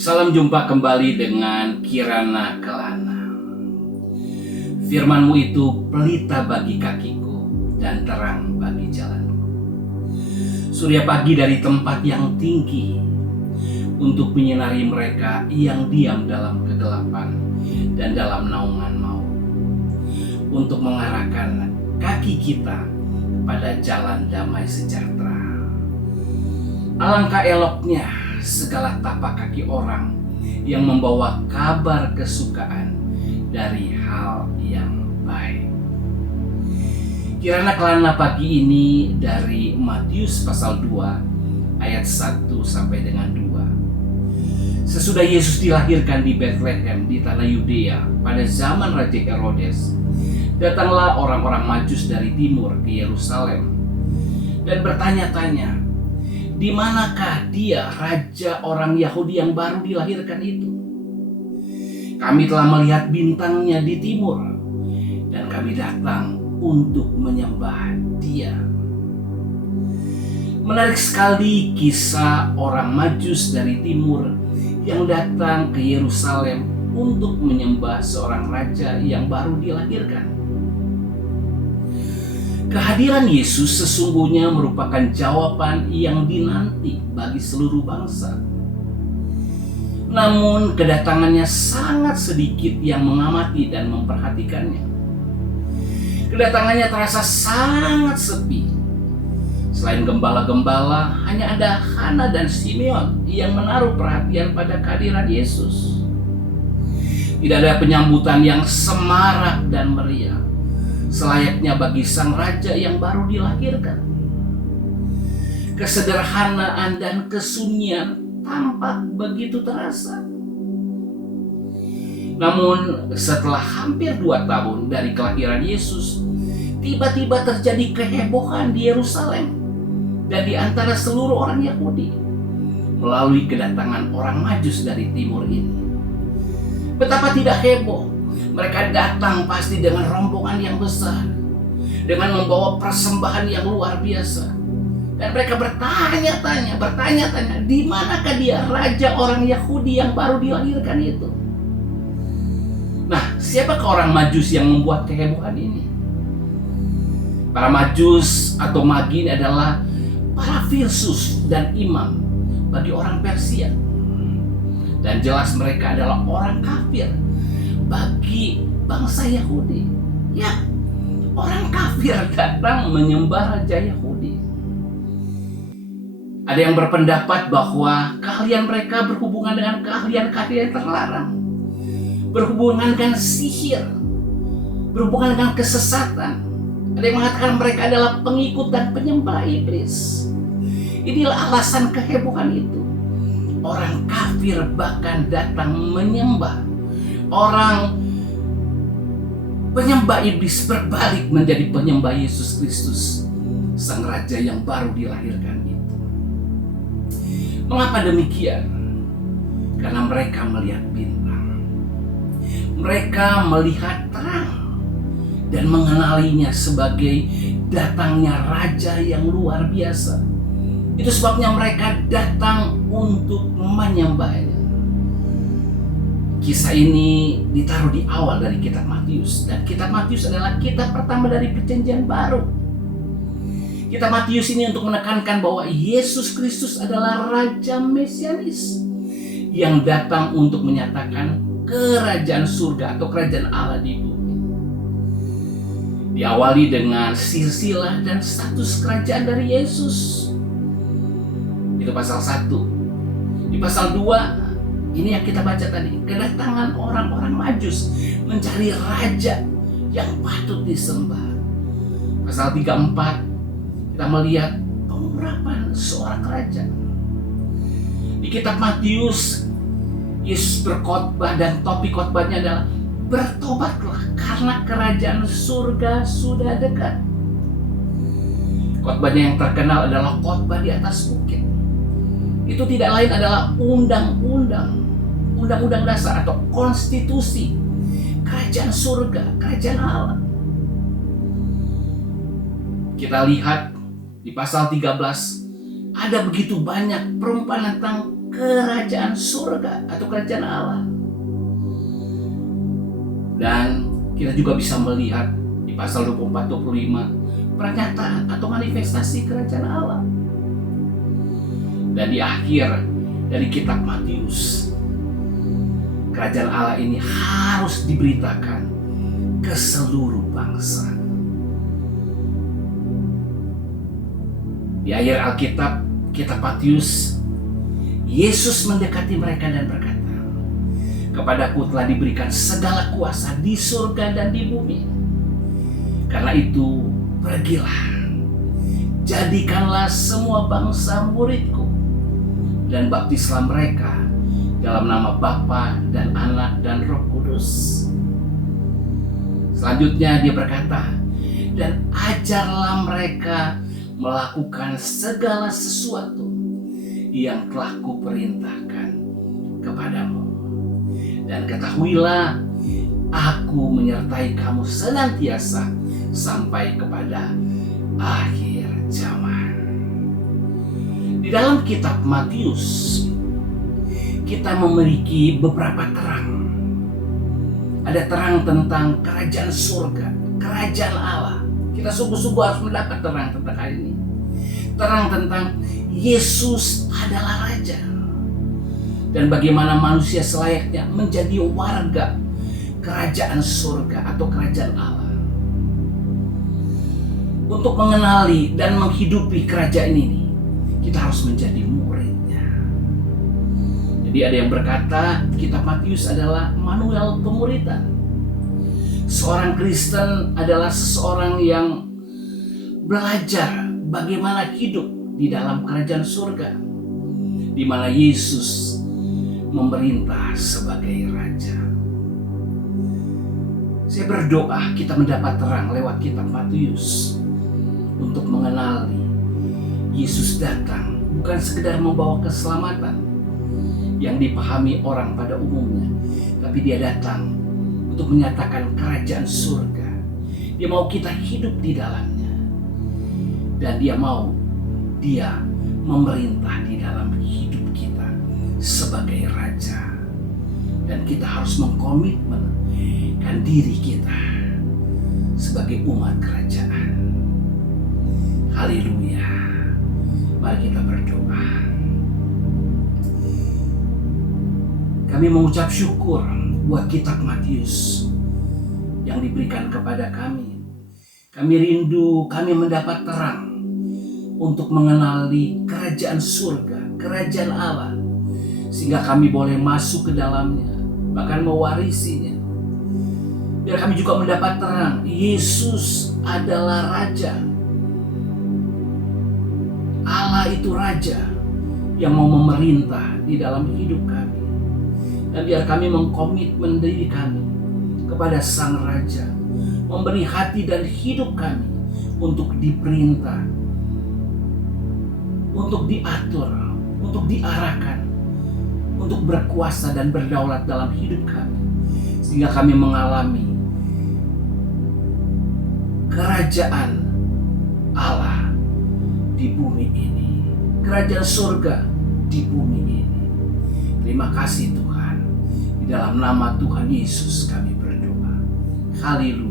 Salam jumpa kembali dengan Kirana Kelana. Firman-Mu itu pelita bagi kakiku dan terang bagi jalanku. Surya pagi dari tempat yang tinggi untuk menyinari mereka yang diam dalam kegelapan dan dalam naungan maut, untuk mengarahkan kaki kita pada jalan damai sejahtera. Alangkah eloknya segala tapak kaki orang yang membawa kabar kesukaan dari hal yang baik. Kirana Kelana pagi ini dari Matius pasal 2 ayat 1 sampai dengan 2. Sesudah Yesus dilahirkan di Bethlehem di tanah Yudea pada zaman Raja Herodes, datanglah orang-orang Majus dari timur ke Yerusalem dan bertanya-tanya, di manakah dia raja orang Yahudi yang baru dilahirkan itu? Kami telah melihat bintangnya di timur dan kami datang untuk menyembah dia. Menarik sekali kisah orang Majus dari timur yang datang ke Yerusalem untuk menyembah seorang raja yang baru dilahirkan. Kehadiran Yesus sesungguhnya merupakan jawaban yang dinanti bagi seluruh bangsa. Namun kedatangannya sangat sedikit yang mengamati dan memperhatikannya. Kedatangannya terasa sangat sepi. Selain gembala-gembala, hanya ada Hana dan Simeon yang menaruh perhatian pada kehadiran Yesus. Tidak ada penyambutan yang semarak dan meriah selayaknya bagi sang raja yang baru dilahirkan. Kesederhanaan dan kesunyian tampak begitu terasa. Namun setelah hampir 2 tahun dari kelahiran Yesus, tiba-tiba terjadi kehebohan di Yerusalem dan di antara seluruh orang Yahudi melalui kedatangan orang Majus dari timur ini. Betapa tidak heboh. Mereka datang pasti dengan rombongan yang besar, dengan membawa persembahan yang luar biasa. Dan mereka bertanya-tanya, di manakah dia raja orang Yahudi yang baru dilahirkan itu? Nah, siapakah orang Majus yang membuat kehebohan ini? Para Majus atau Magi ini adalah para filsuf dan imam bagi orang Persia. Dan jelas mereka adalah orang kafir bagi bangsa Yahudi. Ya, orang kafir datang menyembah raja Yahudi. Ada yang berpendapat bahwa keahlian mereka berhubungan dengan keahlian-keahlian terlarang, berhubungan dengan sihir, berhubungan dengan kesesatan. Ada yang mengatakan mereka adalah pengikut dan penyembah iblis. Inilah alasan kehebohan itu. Orang kafir bahkan datang menyembah. Orang penyembah iblis berbalik menjadi penyembah Yesus Kristus, sang raja yang baru dilahirkan itu. Mengapa demikian? Karena mereka melihat bintang. Mereka melihat terang dan mengenalinya sebagai datangnya raja yang luar biasa. Itu sebabnya mereka datang untuk menyembahnya. Kisah ini ditaruh di awal dari kitab Matius, dan kitab Matius adalah kitab pertama dari Perjanjian Baru. Kitab Matius ini untuk menekankan bahwa Yesus Kristus adalah Raja Mesianis yang datang untuk menyatakan kerajaan surga atau kerajaan Allah di bumi. Diawali dengan silsilah dan status kerajaan dari Yesus. Itu pasal 1. Di pasal 2 ini yang kita baca tadi, kedatangan orang-orang Majus mencari raja yang patut disembah. Pasal 3-4 kita melihat pengurapan seorang raja. Di kitab Matius, Yesus berkhotbah dan topik khotbahnya adalah bertobatlah karena kerajaan surga sudah dekat. Khotbahnya yang terkenal adalah khotbah di atas bukit. Itu tidak lain adalah undang-undang dasar atau konstitusi kerajaan surga, kerajaan Allah. Kita lihat di pasal 13 ada begitu banyak perumpamaan tentang kerajaan surga atau kerajaan Allah. Dan kita juga bisa melihat di pasal 24-25 pernyataan atau manifestasi kerajaan Allah. Dan di akhir dari kitab Matius, kerajaan Allah ini harus diberitakan ke seluruh bangsa. Di akhir Alkitab, kitab Matius, Yesus mendekati mereka dan berkata, "Kepadaku telah diberikan segala kuasa di surga dan di bumi. Karena itu, pergilah, jadikanlah semua bangsa muridku, dan baptislah mereka dalam nama Bapa dan Anak dan Roh Kudus." Selanjutnya dia berkata, "Dan ajarlah mereka melakukan segala sesuatu yang telah kuperintahkan kepadamu. Dan ketahuilah, aku menyertai kamu senantiasa sampai kepada akhir zaman." Di dalam kitab Matius, kita memiliki beberapa terang. Ada terang tentang kerajaan surga, kerajaan Allah. Kita sungguh-sungguh harus mendapat terang tentang hal ini. Terang tentang Yesus adalah Raja. Dan bagaimana manusia selayaknya menjadi warga kerajaan surga atau kerajaan Allah. Untuk mengenali dan menghidupi kerajaan ini, kita harus menjadi muridnya. Jadi ada yang berkata kitab Matius adalah manual pemuridan. Seorang Kristen adalah seseorang yang belajar bagaimana hidup di dalam kerajaan surga, di mana Yesus memerintah sebagai Raja. Saya berdoa kita mendapat terang lewat kitab Matius untuk mengenali Yesus datang bukan sekedar membawa keselamatan yang dipahami orang pada umumnya, tapi dia datang untuk menyatakan kerajaan surga. Dia mau kita hidup di dalamnya, dan dia memerintah di dalam hidup kita sebagai Raja. Dan kita harus mengkomitmenkan diri kita sebagai umat kerajaan. Haleluya. Mari kita berdoa. Kami mengucap syukur buat kitab Matius yang diberikan kepada kami. Kami rindu, kami mendapat terang untuk mengenali kerajaan surga, kerajaan Allah, sehingga kami boleh masuk ke dalamnya, bahkan mewarisinya. Biar kami juga mendapat terang, Yesus adalah Raja. Allah itu Raja yang mau memerintah di dalam hidup kami. Dan biar kami mengkomitmen diri kami kepada Sang Raja, memberi hati dan hidup kami untuk diperintah, untuk diatur, untuk diarahkan, untuk berkuasa dan berdaulat dalam hidup kami, sehingga kami mengalami kerajaan Allah di bumi ini, kerajaan surga di bumi ini. Terima kasih Tuhan. Di dalam nama Tuhan Yesus kami berdoa. Haleluya.